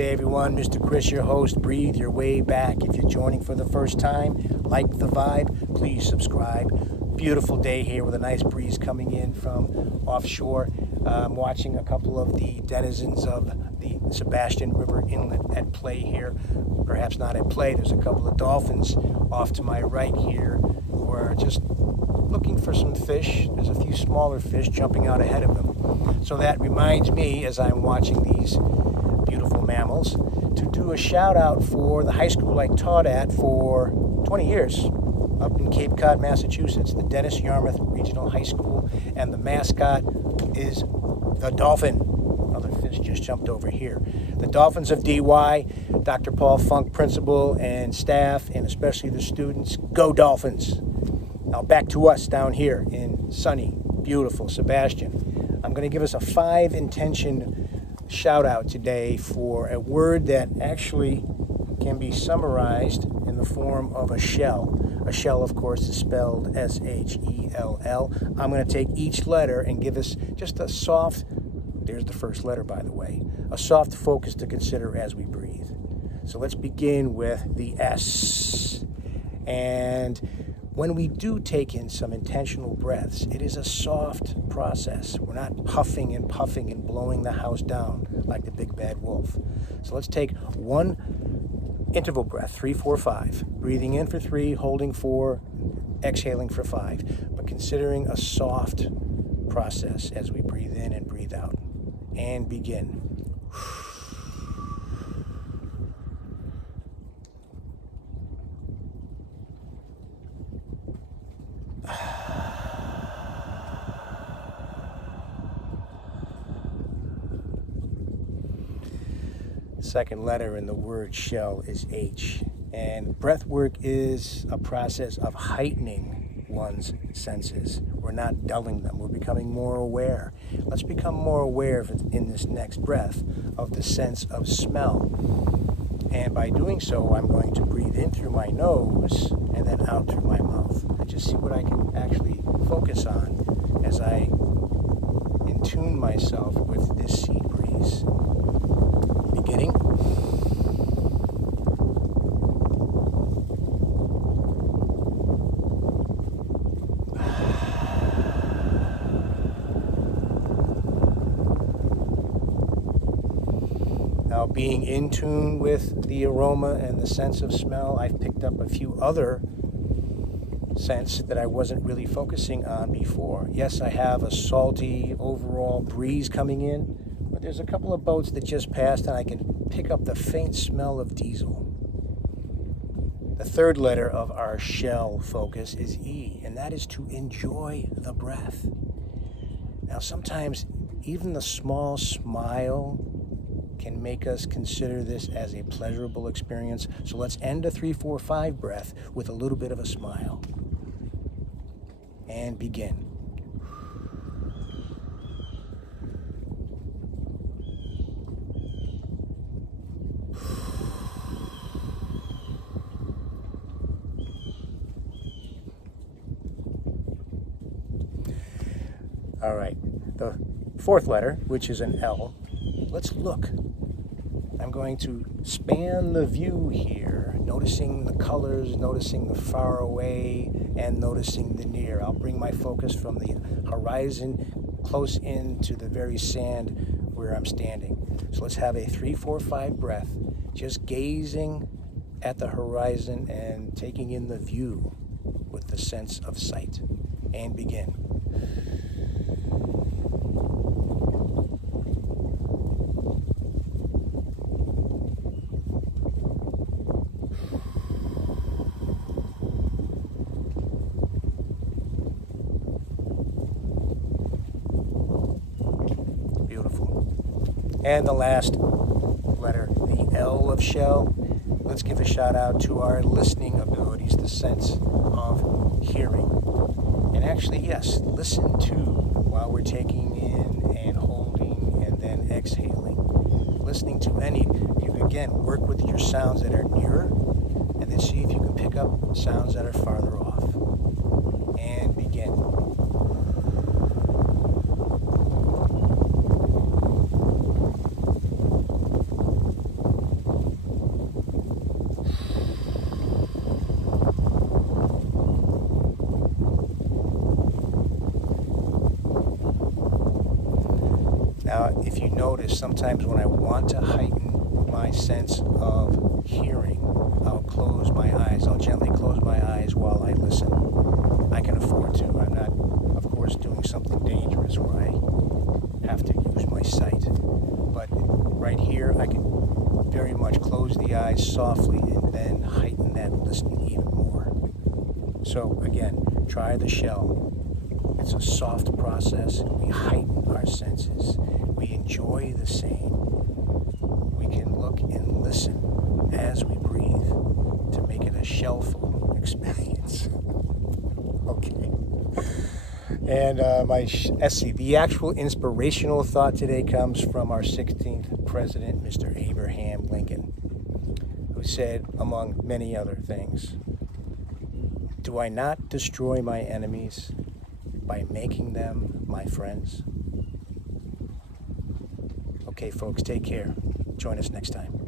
day, everyone. Mr. Chris, your host. Breathe your way back. If you're joining for the first time, like the vibe, please subscribe. Beautiful day here with a nice breeze coming in from offshore. I'm watching a couple of the denizens of the Sebastian River Inlet at play here. Perhaps not at play. There's a couple of dolphins off to my right here who are just looking for some fish. There's a few smaller fish jumping out ahead of them. So that reminds me, as I'm watching these beautiful mammals, to do a shout out for the high school I taught at for 20 years up in Cape Cod, Massachusetts, the Dennis-Yarmouth Regional High School, and the mascot is the dolphin. Another fish just jumped over here. The Dolphins of DY, Dr. Paul Funk, principal, and staff, and especially the students. Go Dolphins! Now back to us down here in sunny, beautiful Sebastian. I'm going to give us a 5-intention shout out today for a word that actually can be summarized in the form of a shell. A shell, of course, is spelled S-H-E-L-L. I'm going to take each letter and give us just a soft, there's the first letter, by the way, a soft focus to consider as we breathe. So let's begin with the S. And when we do take in some intentional breaths, it is a soft process. We're not huffing and puffing and blowing the house down like the big bad wolf. So let's take one interval breath, 3, 4, 5. Breathing in for 3, holding 4, exhaling for 5. But considering a soft process as we breathe in and breathe out. And begin. Second letter in the word shell is H. And breath work is a process of heightening one's senses. We're not dulling them. We're becoming more aware. Let's become more aware in this next breath of the sense of smell. And by doing so, I'm going to breathe in through my nose and then out through my mouth. And just see what I can actually focus on as I attune myself with this sea breeze. Beginning. Now, being in tune with the aroma and the sense of smell, I've picked up a few other scents that I wasn't really focusing on before. Yes, I have a salty overall breeze coming in, but there's a couple of boats that just passed and I can pick up the faint smell of diesel. The third letter of our shell focus is E, and that is to enjoy the breath. Now, sometimes even the small smile can make us consider this as a pleasurable experience. So let's end a 3, 4, 5 breath with a little bit of a smile. And begin. All right, the fourth letter, which is an L, let's look. I'm going to span the view here, noticing the colors, noticing the far away, and noticing the near. I'll bring my focus from the horizon close in to the very sand where I'm standing. So let's have a 3, 4, 5 breath, just gazing at the horizon and taking in the view with the sense of sight. And begin. And the last letter, the L of shell. Let's give a shout out to our listening abilities, the sense of hearing. And actually, yes, listen to while we're taking in and holding and then exhaling. Listening to any, you can again work with your sounds that are nearer and then see if you can pick up sounds that are farther off. And begin. notice sometimes when I want to heighten my sense of hearing, I'll close my eyes. I'll gently close my eyes while I listen. I can afford to. I'm not, of course, doing something dangerous where I have to use my sight. But right here, I can very much close the eyes softly and then heighten that listening even more. So again, try the shell. It's a soft process. We heighten our senses. We enjoy the same. We can look and listen as we breathe to make it a shell-ful experience. Okay. And the actual inspirational thought today comes from our 16th president, Mr. Abraham Lincoln, who said, among many other things, "Do I not destroy my enemies by making them my friends?" Okay, folks, take care. Join us next time.